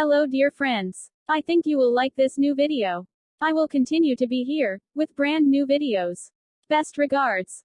Hello dear friends. I think you will like this new video. I will continue to be here, with brand new videos. Best regards.